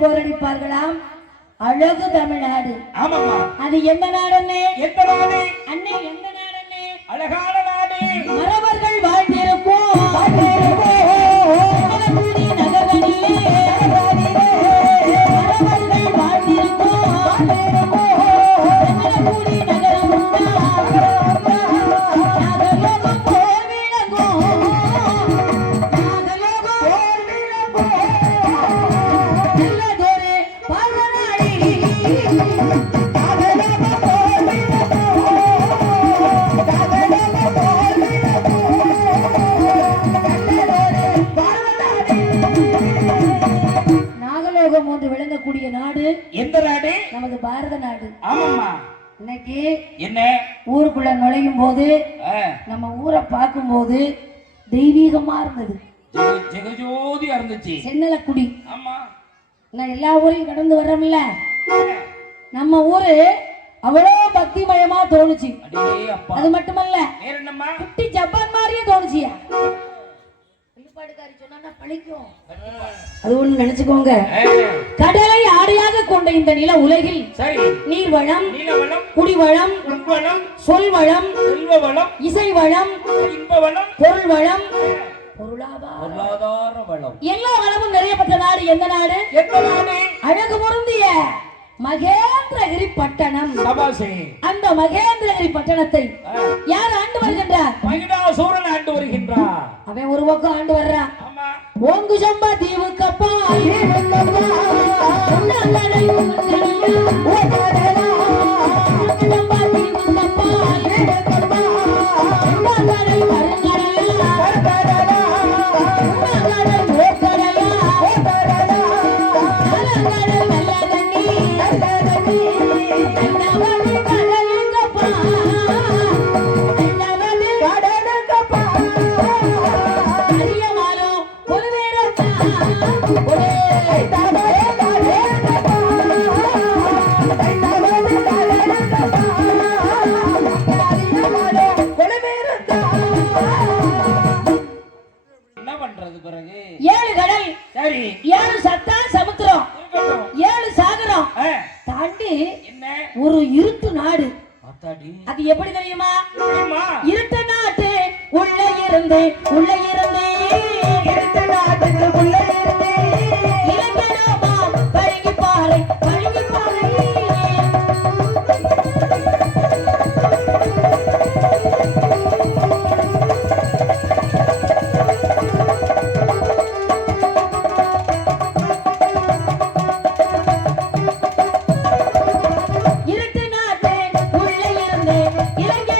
போரடிப்பார்களாம். அழகு தமிழ்நாடு. ஆமாம்மா. அது எந்த நாடுன்னே? எந்த நாடு அண்ணே? எந்த நாடுன்னே? அழகான நாடு. மரபர்கள் வாழ்ந்திருக்கும் நகரங்களிலே மரபர்கள் வாழ்ந்திருக்கும் நகரம் நாகலோகம் போல் விளங்கும் நல்லதொரு பார்வனாடி நாகலோகம் ஒன்று விளங்கக்கூடிய நாடு எந்த நாடு? நமது பாரத நாடு. ஆமாம்மா. இன்னைக்கு என்ன ஊருக்குள்ள நுழையும் போது நம்ம ஊரை பார்க்கும் போது தெய்வீகமா இருந்தது. ஜெகஜோதியா இருந்துச்சு. சென்னலக்குடி. ஆமா. நான் எல்லா ஊரையும் கடந்து வர்றோம்ல, நம்ம ஊரு அவ்வளவு பக்திமயமா தோணுச்சு. அது மட்டுமல்ல, குட்டி ஜப்பான் மாதிரியே தோணுச்சியா. அது ஒண்ணு நினைச்சுக்கோங்க. கடலை ஆடையாக கொண்ட இந்த நில உலகில் நீர்வளம், குடிவளம், சொல்வளம், இசை வளம், பொருள் வளம், பொருளாதார வளம், எல்லா வளமும் நிறைய பெற்ற நாடு எந்த நாடு? அழகு பொருந்திய மகேந்திரகிரி பட்டணம். அந்த மகேந்திரகிரி பட்டணத்தை யார் ஆண்டு வருகின்றார்? மகிடாசூரன் ஆண்டு வருகின்றார். அவன் ஒரு பக்கம் ஆண்டு வர்றான். ஓங்கு சம்பா தீவுக்கப்பா ஏழு கடல், ஏழு சத்தா சமுத்திரம், ஏழு சாகரம் தாண்டி ஒரு இருட்டு நாடு. அது எப்படி தெரியுமா? இருட்டு நாட்டு உள்ள இருந்து இருட்டு நாட்டுக்கு உள்ள இருந்து இலக்கணமா பழங்கி பாறை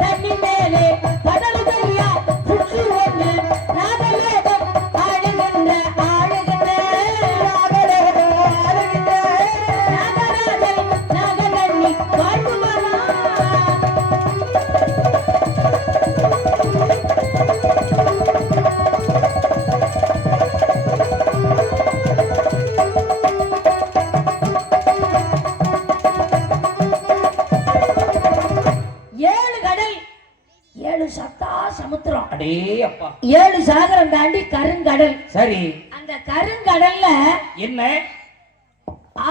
தண்ணி மேலே அடே அப்பா 7 சாகரம் தாண்டி கருங்கடல். சரி அந்த கருங்கடல்ல என்ன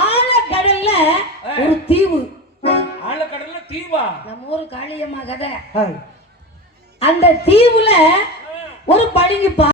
ஆழக்கடல்ல ஒரு தீவு. ஆழக்கடல்ல தீவா? நம்ம ஊரு காளியம்மா கதை. அந்த தீவுல ஒரு பளிங்கு